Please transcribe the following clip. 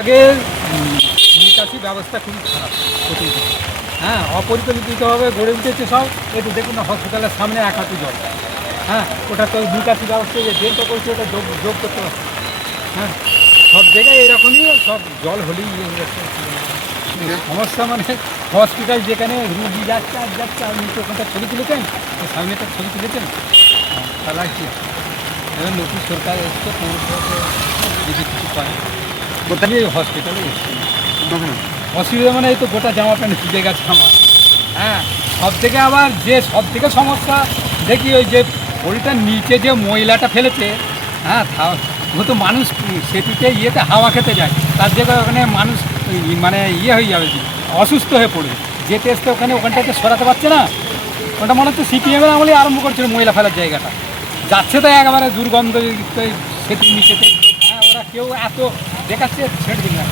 আগে নিকাশি ব্যবস্থা খুবই খারাপ প্রথম থেকে। হ্যাঁ, অপরিকল্পিতভাবে গড়ে উঠেছে সব। একটু দেখুন না, হসপিটালের সামনে এক হাঁটু জল। হ্যাঁ, ওটা তো নিকাশি ব্যবস্থা যে ড্রেনটা করছে ওটা যোগ করতে পারছে। হ্যাঁ, সব জায়গায় এরকমই, সব জল হলেই সমস্যা। মানে হসপিটাল যেখানে রুগী যাচ্ছে আর যাচ্ছে, আপনি তো ওখানটা ছবি তুলেছেন, সামনেটা ছবি তুলেছেন, তাহলে আর কি। এবার নতুন সরকার এসছে, পৌরসভাতে যদি কিছু পায় কোথায় হসপিটালে এসছে। অসুবিধা মানে এই তো গোটা জামা প্যান্ট ভিজে গেছে আমার। হ্যাঁ, সব থেকে আবার যে সব থেকে সমস্যা দেখি, ওই যে ওইটার নিচে যে ময়লাটা ফেলেছে। হ্যাঁ, ও তো মানুষ সেতুতে ইয়েতে হাওয়া খেতে যায়, তার জায়গায় ওখানে মানুষ মানে হয়ে যাবে, অসুস্থ হয়ে পড়বে। যেতে আসতে ওখানটাতে সরাতে পারছে না। ওটা মনে হচ্ছে সিপিএমের আমলে আরম্ভ করছিল ময়লা ফেলার জায়গাটা। যাচ্ছে তো একেবারে দুর্গন্ধ সেতুর নিচেতে। হ্যাঁ, ওরা কেউ এত দেখাচ্ছে ছেড়ে দিন না।